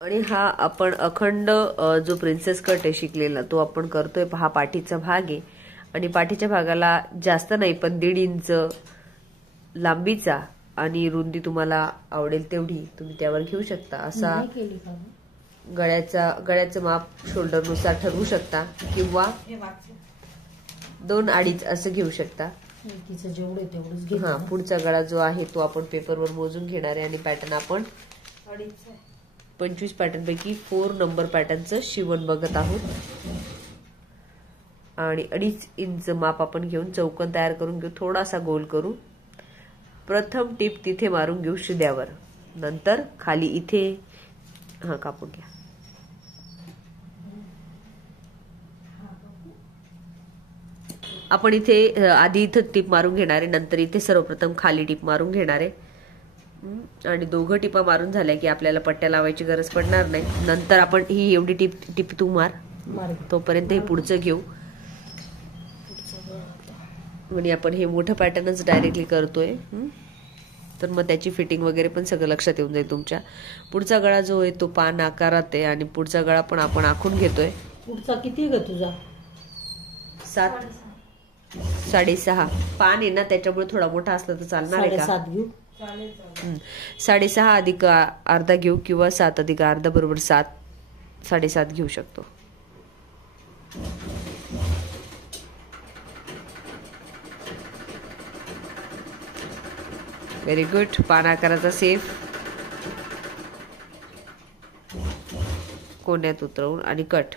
आणि हा आपण अखंड जो प्रिन्सेस कट आहे शिकलेला तो आपण करतोय. हा पाठीचा भाग आहे आणि पाठीच्या भागाला जास्त नाही पण 1.5 इंच लांबीचा आणि रुंदी तुम्हाला आवडेल तेवढी तुम्ही त्यावर घेऊ शकता. असा गळ्याचं माप शोल्डरनुसार ठरवू शकता किंवा 2-2.5 असं घेऊ शकता. हा पुढचा गळा जो आहे तो आपण पेपरवर मोजून घेणार आहे आणि पॅटर्न आपण 25 पॅटर्न पैकी 4 नंबर पॅटर्नचं शिवण बघत आहोत. आणि 2.5 इंच माप आपण घेऊन चौकोन तयार करून घेऊ. थोडासा गोल करू. प्रथम टिप तिथे मारून घेऊ शिद्यावर. नंतर खाली इथे कापून घ्या. आपण इथे आधी इथं टिप मारून घेणार आहे. नंतर इथे सर्वप्रथम खाली टिप मारून घेणार आहे. आणि दोघं टिपा मारून झाल्या की आपल्याला पट्ट्या लावायची गरज पडणार नाही. नंतर आपण ही एवढी टिप तू मार तोपर्यंत हे पुढचं घेऊ. म्हणजे आपण हे मोठं पॅटर्नच डायरेक्टली करतोय. तर मग त्याची फिटिंग वगैरे पण सगळं लक्षात येऊन जाईल तुमच्या. पुढचा गळा जो आहे तो पान आकारात आहे आणि पुढचा गळा पण आपण आखून घेतोय. पुढचा किती ग तुझा? 7 6.5 पान आहे ना त्याच्यामुळे थोडा मोठा असला तर चालणार आहे का? 7.5 घेऊ. 6.5 अधिक अर्धा घेऊ किंवा 7 अधिक अर्धा बरोबर 7 7.5 घेऊ शकतो. Very good. पान आकाराचा सेफ कोण्यात उतरवून आणि कट.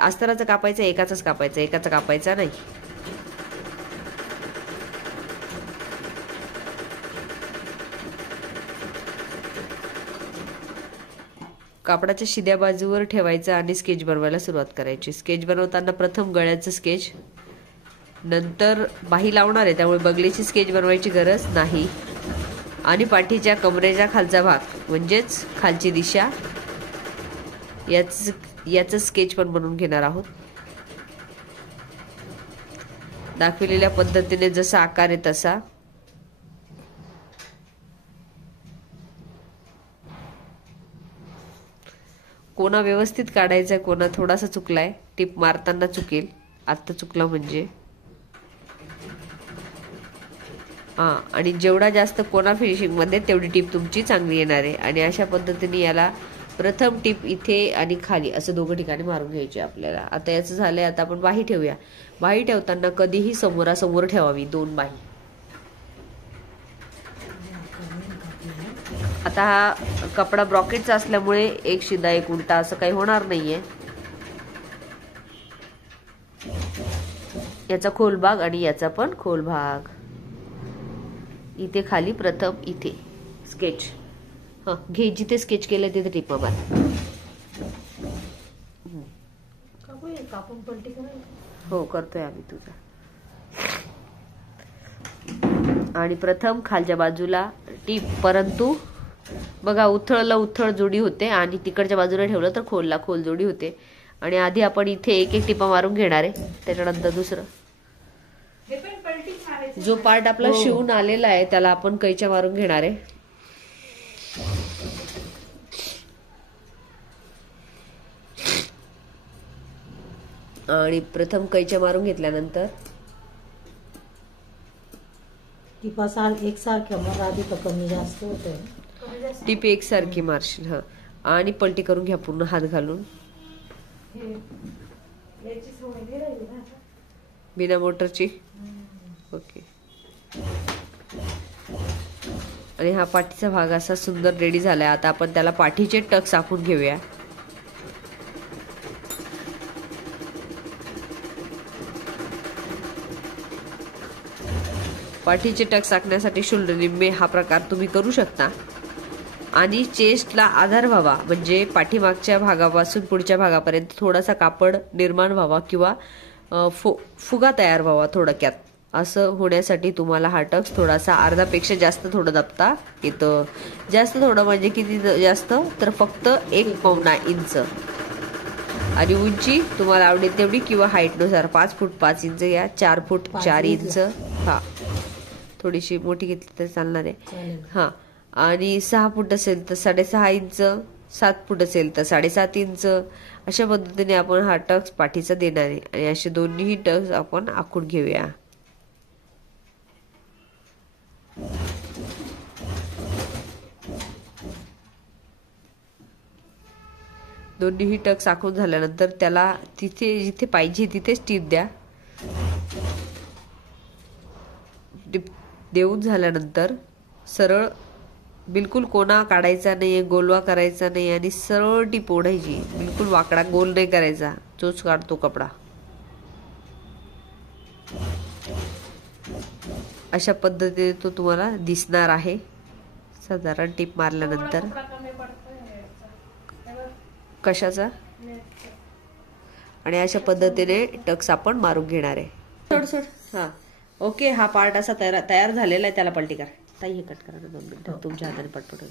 अस्तराचं कापायचं एकाचाच कापायचं, एकाचा कापायचा नाही. कापडाच्या शिद्या बाजूवर ठेवायचं आणि स्केच बनवायला सुरुवात करायची. स्केच बनवताना प्रथम गळ्याचं स्केच, नंतर बाही लावणार आहे त्यामुळे बगलेची स्केच बनवायची गरज नाही. आणि पाठीच्या कमरेच्या खालचा भाग म्हणजेच खालची दिशा याचं स्केच पण बनवून घेणार आहोत. दाखवलेल्या पद्धतीने जसा आकार आहे तसा. कोणा व्यवस्थित काढायचा, कोणा थोडासा चुकलाय. टिप मारताना चुकेल, आता चुकला म्हणजे. आणि जेवढा जास्त कोणा फिनिशिंग मध्ये तेवढी टिप तुमची चांगली येणार आहे. आणि अशा पद्धतीने याला प्रथम टिप इथे आणि खाली असं दोघं ठिकाणी मारून घ्यायचे आपल्याला. आता याचं झालंय. आता आपण बाही ठेवूया. बाही ठेवताना कधीही समोरासमोर ठेवावी 2 बाही. आता हा कपडा ब्रॉकेटचा असल्यामुळे एक शिदा एक उलटा असं काही होणार नाहीये. याचा खोल भाग आणि याचा पण खोल भाग. इथे खाली प्रथम इथे स्केच घे, जिथे स्केच केलं तिथे टिपा मार. हो करतोय आम्ही तुझा. आणि प्रथम खालच्या बाजूला टिप, परंतु बघा उथळ जोडी होते आणि तिकडच्या बाजूला ठेवलं तर खोलला खोल जोडी होते. आणि आधी आपण इथे एक एक टिपा मारून घेणार आहे. त्याच्यानंतर दुसरं जो पार्ट आपला शिवून आलेला आहे त्याला आपण कैच्या मारून घेणार आहे. आणि प्रथम कैच्या मारून घेतल्यानंतर टिपा एकसारख्या मग आधी तर कमी जास्त होते. टिप एकसारखी मारशील. आणि पलटी करून घ्या पूर्ण हात घालून. बिना मोटरची. ओके. आणि हा पाठीचा भाग असा सुंदर रेडी झालाय. आता आपण त्याला पाठीचे टक्स आखून घेऊया. पाठीचे टक्स आखण्यासाठी शोल्डर निम्मे हा प्रकार तुम्ही करू शकता. आणि चेस्टला आधार व्हावा म्हणजे पाठीमागच्या भागापासून पुढच्या भागापर्यंत थोडासा कापड निर्माण व्हावा किंवा फुगा तयार व्हावा थोडक्यात. असं होण्यासाठी तुम्हाला हा टक्स थोडासा अर्धापेक्षा जास्त थोडं दाबता येतं. जास्त थोडं म्हणजे किती जास्त तर फक्त 1.25 इंच. आणि उंची तुम्हाला आवडेल तेवढी किंवा हाईटनुसार 5 फूट 5 इंच या, 4 फूट 4 इंच. थोडीशी मोठी घेतली तर चालणार आहे. आणि 6 फूट असेल तर 6.5 इंच, 7 फूट असेल तर 7.5 इंच, अशा पद्धतीने आपण हा टक्स पाठीचा देणार आहे. आणि असे दोन्हीही टक्स आपण आखून घेऊया. दोन्हीही टक्स आखून झाल्यानंतर त्याला तिथे जिथे पाहिजे तिथेच टीप द्या. टीप देऊन झाल्यानंतर सरळ, बिलकुल कोना काढायचा नाही, गोलवा करायचा नाही आणि सरळ टीप ओढायची. बिलकुल वाकडा गोल नाही करायचा, चोच काढतो कपडा. अशा पद्धतीने तो तुम्हाला दिसणार आहे साधारण टीप मारल्यानंतर. कशाचा? आणि अशा पद्धतीने टक्स आपण मारून घेणार आहे. सोड सोड. हा ओके, हा पार्ट असा तयार झालेला आहे. त्याला पलटी करा ताई, हे कट करा ना 2 मिनिटं तुमच्या हाताने पटपट.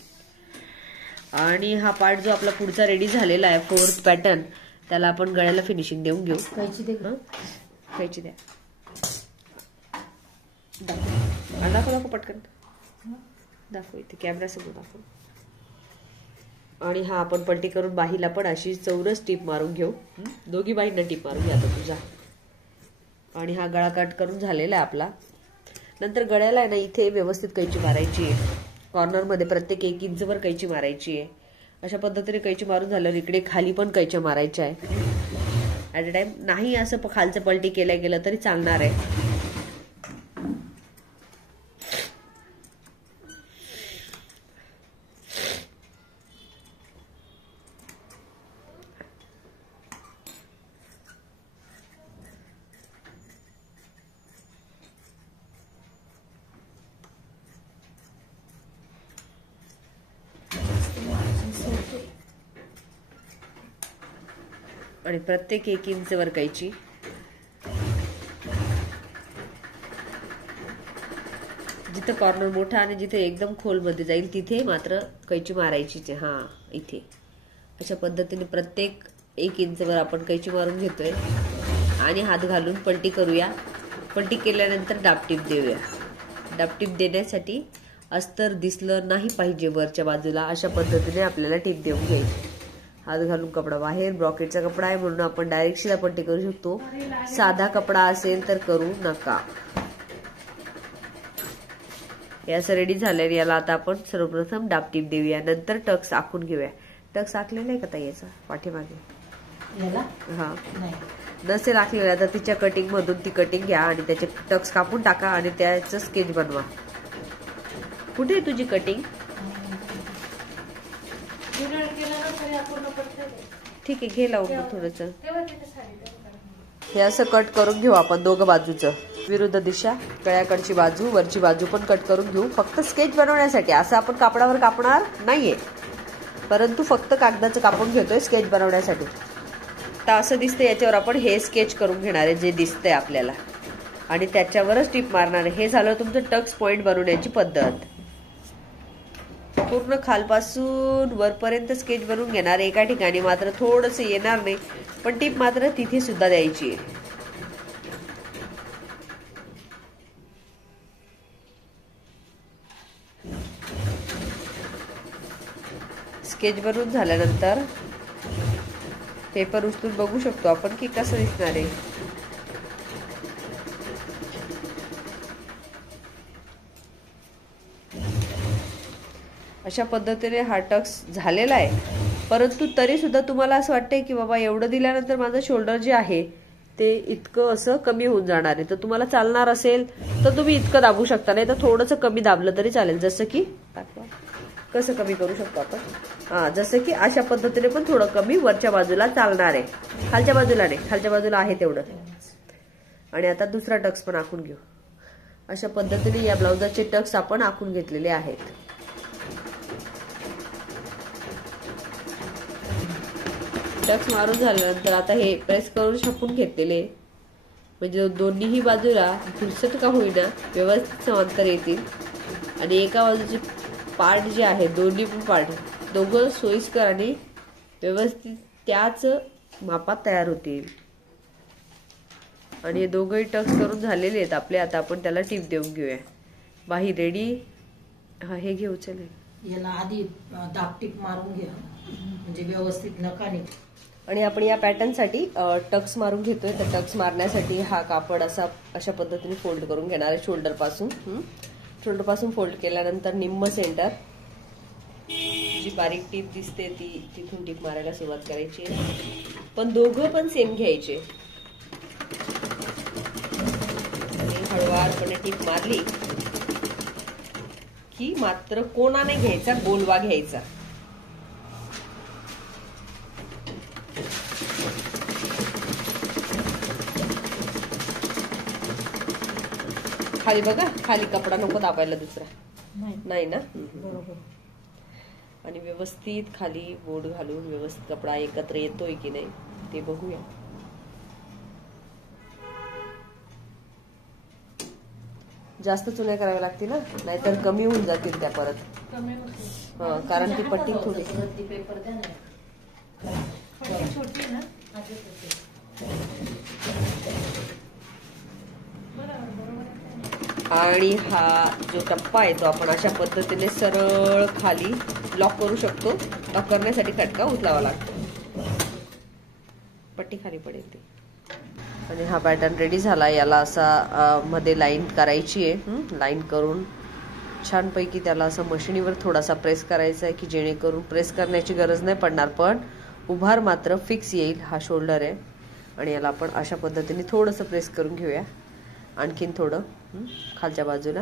आणि हा पार्ट जो आपला पुढचा रेडी झालेला आहे 4th पॅटर्न, त्याला आपण गळ्याला फिनिशिंग देऊन घेऊ. कैची दे. कैची द्या. दाखव पटकन दाखव, इथे कॅमेरा समोर दाखव. आणि हा आपण पलटी करून बाहीला पण अशी चौरस टीप मारून घेऊ. दोघी बाहींना टीप मारून घ्या तुझा. आणि हा गळा कट करून झालेला आहे आपला. नंतर गळ्याला आहे ना इथे व्यवस्थित कैची मारायची आहे. कॉर्नर मध्ये प्रत्येक 1 इंचवर कैची मारायची आहे. अशा पद्धतीने कैची मारून झाल्यावर इकडे खाली पण कैच्या मारायच्या आहे ऍट अ टाइम. नाही असं खालचं पलटी केल्या गेलं तरी चालणार आहे. आणि प्रत्येक 1 इंचवर कैची. जिथे कॉर्नर मोठा आणि जिथे एकदम खोल मध्ये जाईल तिथे मात्र कैची मारायचीच आहे. हा इथे अशा पद्धतीने प्रत्येक 1 इंचवर आपण कैची मारून घेतोय. आणि हात घालून पलटी करूया. पलटी केल्यानंतर डापटीप देऊया. डापटीप देण्यासाठी अस्तर दिसलं नाही पाहिजे वरच्या बाजूला, अशा पद्धतीने आपल्याला टीप देऊन घ्यायची. हात घालून कपडा बाहेर, ब्रॉकेटचा कपडा आहे म्हणून आपण डायरेक्ट शिला पलटी करू शकतो. साधा कपडा असेल तर करू नका. हे असं रेडी झाल्याने याला आता आपण सर्वप्रथम डापटीप देऊया. नंतर टक्स आखून घेऊया. टक्स आखलेला आहे का ताई याचा पाठीमागे? हा नसेल आखलेला तर तिच्या कटिंग मधून ती कटिंग घ्या आणि त्याचे टक्स कापून टाका आणि त्याचं स्केच बनवा. कुठे आहे तुझी कटिंग? ठीक आहे, घे लावून थोडस. हे असं कट करून घेऊ आपण दोघं बाजूचं. विरुद्ध दिशा, गळ्याकडची बाजू, वरची बाजू पण कट करून घेऊ. फक्त स्केच बनवण्यासाठी. असं आपण कापडावर कापणार नाहीये, परंतु फक्त कागदाचं कापून घेतोय स्केच बनवण्यासाठी. तर असं दिसतंय याच्यावर आपण हे स्केच करून घेणार आहे जे दिसतंय आपल्याला, आणि त्याच्यावरच टीप मारणार आहे. हे झालं तुमचं टक्स पॉइंट बनवण्याची पद्धत. पूर्ण खालपासून वरपर्यंत स्केच बनवून घेणार. एका ठिकाणी मात्र थोडस येणार नाही, पण टीप मात्र तिथे सुद्धा द्यायची. स्केच बनवून झाल्यानंतर पेपर उचलून बघू शकतो आपण की कसं दिसणार आहे. अशा पद्धतीने हा टक्स झालेला आहे. परंतु तरी सुद्धा तुम्हाला असं वाटतंय की बाबा एवढं दिल्यानंतर माझं शोल्डर जे आहे ते इतकं असं कमी होऊन जाणार आहे. तर तुम्हाला चालणार असेल तर तुम्ही इतकं दाबू शकता, नाही तर थोडंसं कमी दाबलं तरी चालेल. जसं की कसं कमी करू शकतो आपण? जसं की अशा पद्धतीने पण थोडं कमी वरच्या बाजूला चालणार आहे. खालच्या बाजूला नाही, खालच्या बाजूला आहे तेवढं. आणि आता दुसरा टक्स पण आखून घेऊ. अशा पद्धतीने या ब्लाउजाचे टक्स आपण आखून घेतलेले आहेत. टक्स मारून झाल्यानंतर आता हे प्रेस करून छापून घेतलेले, म्हणजे दोन्हीही बाजूला फुलसट का होईना व्यवस्थित समांतर येतील. आणि एका बाजूचे पार्ट जे आहे, दोन्ही पण पार्ट दोघं सोयीस्कर आणि व्यवस्थित त्याच मापात तयार होतील. आणि हे दोघंही टक्स करून झालेले आहेत आपले. आता आपण त्याला टीप देऊन घेऊया. बाही रेडी. हा हे घेऊ चल. याला आधी दापटीप मारून घ्या म्हणजे व्यवस्थित नकाने. आणि आपण या पॅटर्नसाठी टक्स मारून घेतोय. तर टक्स मारण्यासाठी हा कापड अशा पद्धतीने फोल्ड करून घेणार आहे शोल्डर पासून फोल्ड केल्यानंतर निम्म सेंटर जी बारीक टीप दिसते तिथून टीप मारायला सुरुवात करायची. पण दोघं पण सेम घ्यायचे आणि हळूवारपणे टीप मारली की मात्र कोणाने घ्यायचा, गोलवा घ्यायचा. खाली बघा, खाली कपडा नको दाबायला दुसरा. नाही ना, बरोबर. आणि व्यवस्थित खाली बोट घालून व्यवस्थित कपडा एकत्र येतोय की नाही ते बघूया. जास्त चुन्या कराव्या लागतील ना, नाहीतर कमी होऊन जातील त्या परत. कारण ती पट्टी थोडी पेपर द्या ना, छोटी ना. आणि हा जो टप्पा आहे तो आपण अशा पद्धतीने सरळ खाली लॉक करू शकतो. लॉक करण्यासाठी खटका उचलावा लागतो, पट्टी खाली पडेल ती. आणि हा पॅटर्न रेडी झाला. याला असा मध्ये लाईन करायची आहे. लाईन करून छानपैकी त्याला असं मशिनीवर थोडासा प्रेस करायचा आहे की जेणेकरून प्रेस करण्याची गरज नाही पडणार, पण उभार मात्र फिक्स येईल. हा शोल्डर आहे आणि याला आपण अशा पद्धतीने थोडंसं प्रेस करून घेऊया. आणखीन थोडं खालच्या बाजूला.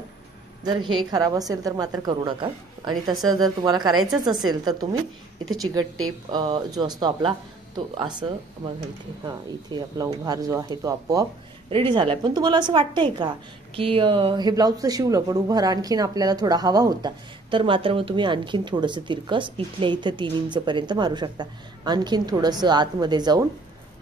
जर हे खराब असेल तर मात्र करू नका. आणि तसं जर तुम्हाला करायचंच असेल तर तुम्ही इथे चिकट टेप जो असतो आपला तो असं बघा इथे, इथे आपला उभार जो आहे तो आपोआप रेडी झालाय. पण तुम्हाला असं वाटतंय का की हे ब्लाऊजचं शिवलं पण उभार आणखीन आपल्याला थोडा हवा होता, तर मात्र मग तुम्ही आणखीन थोडंसं तिरकस इथल्या इथं 3 इंच पर्यंत मारू शकता. आणखीन थोडंसं आतमध्ये जाऊन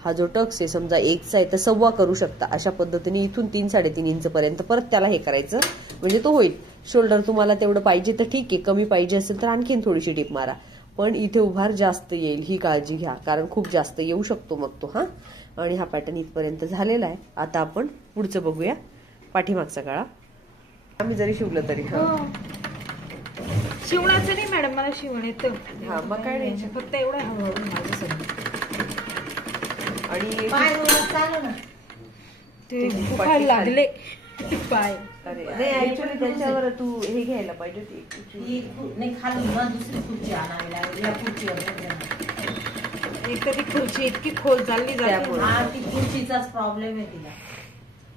हा जो टक्स आहे समजा 1चा आहे तर 1.25 करू शकता. अशा पद्धतीने इथून 3-3.5 इंच पर्यंत परत त्याला हे करायचं म्हणजे तो होईल. शोल्डर तुम्हाला तेवढं पाहिजे तर ठीक आहे, कमी पाहिजे असेल तर आणखीन थोडीशी टीप मारा. पण इथे उभार जास्त येईल ही काळजी घ्या, कारण खूप जास्त येऊ शकतो मग तो. आणि हा पॅटर्न इथपर्यंत झालेला आहे. आता आपण पुढचं बघूया. पाठीमागचा गळा आम्ही जरी शिवलं तरी शिवणाचं नाही मॅडम, मला शिवण येतं. मग काय नाही, फक्त एवढं हळूहळू. आणि ते दुखायला लागले पाय. नाही त्याच्यावर तू हे घ्यायला पाहिजे नाही, खाली दुसरी खुर्ची आणावी लागेल. या खुर्चीवर एक तर ती खुर्ची इतकी खोल चालली जाते. हा, ती खुर्चीचाच प्रॉब्लेम आहे तिला.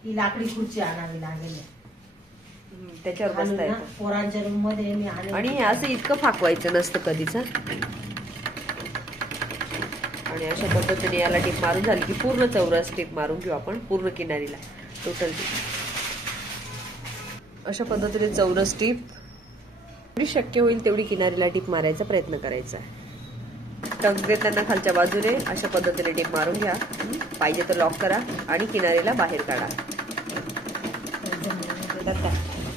ती लाकडी खुर्ची आणावी लागेल. त्याच्यावर बसता येतं. पोरांच्या रूम मध्ये मी आले. आणि असं इतकं फाकवायचं नसतं कधीच. आणि अशा पद्धतीने याला टीप मारून झाली की पूर्ण चौरस टीप मारून घेऊ आपण, पूर्ण किनारीला टोटल टीप. अशा पद्धतीने चौरस टीप जेवढी शक्य होईल तेवढी किनारीला टीप मारायचा प्रयत्न करायचा आहे. टक्स देताना खालच्या बाजूने अशा पद्धतीने टीप मारून घ्या. पाहिजे तर लॉक करा आणि किनारीला बाहेर काढा.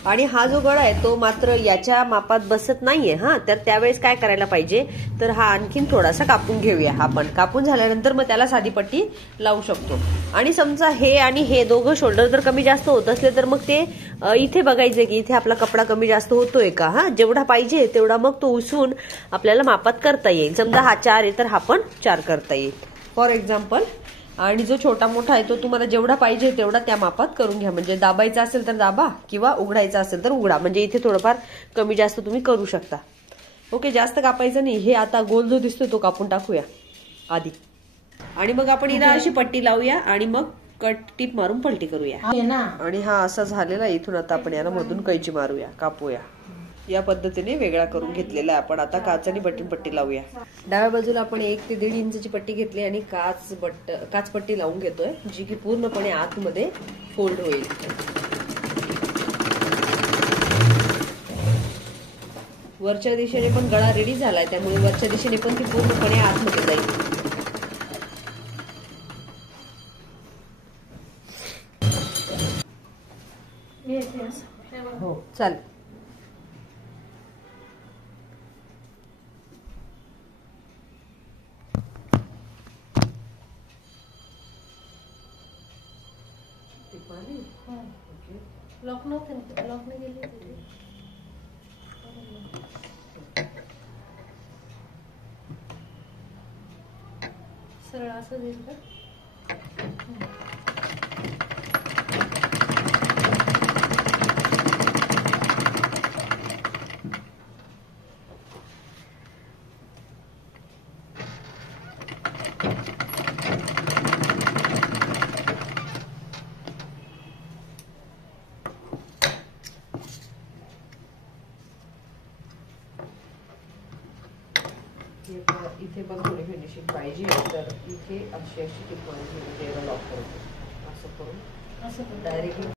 आणि हा जो गळा आहे तो मात्र याच्या मापात बसत नाहीये. तर त्यावेळेस काय करायला पाहिजे तर हा आणखीन थोडासा कापून घेऊया. आपण कापून झाल्यानंतर मग त्याला साधी पट्टी लावू शकतो. आणि समजा हे आणि हे दोघं शोल्डर जर कमी जास्त होत असले तर मग ते इथे बघायचे की इथे आपला कपडा कमी जास्त होतोय का. जेवढा पाहिजे तेवढा मग तो उसून आपल्याला मापात करता येईल. समजा हा 4 आहे तर हा पण 4 करता येईल फॉर एक्झाम्पल. आणि जो छोटा मोठा आहे तो तुम्हाला जेवढा पाहिजे तेवढा त्या मापात करून घ्या. म्हणजे दाबायचा असेल तर दाबा किंवा उघडायचा असेल तर उघडा. म्हणजे इथे थोडंफार कमी जास्त तुम्ही करू शकता. ओके, जास्त कापायचं नाही. हे आता गोल जो दिसतो तो कापून टाकूया आधी. आणि मग आपण हिला अशी पट्टी लावूया आणि मग कट टीप मारून पलटी करूया. आणि हा असा झालेला इथून आता आपण याला मधून कैची मारूया, कापूया. या पद्धतीने वेगळा करून घेतलेला आहे आपण. आता काच आणि बटन पट्टी लावूया. डाव्या बाजूला आपण 1 ते 1.5 इंचची पट्टी घेतली आणि काच पट्टी लावून घेतोय जी की पूर्णपणे आतमध्ये फोल्ड होईल. वरच्या दिशेने पण गळा रेडी झालाय त्यामुळे वरच्या दिशेने पण ती पूर्णपणे आतमध्ये जाईल. हो चालेल. लॉक नव्हते, लॉक नाही गेले. सरळ असं देईल का? इथे पण थोडी फिनिशिंग पाहिजे तर इथे अशी टिप लॉक करतो असं करून असं करू. डायरेक्टली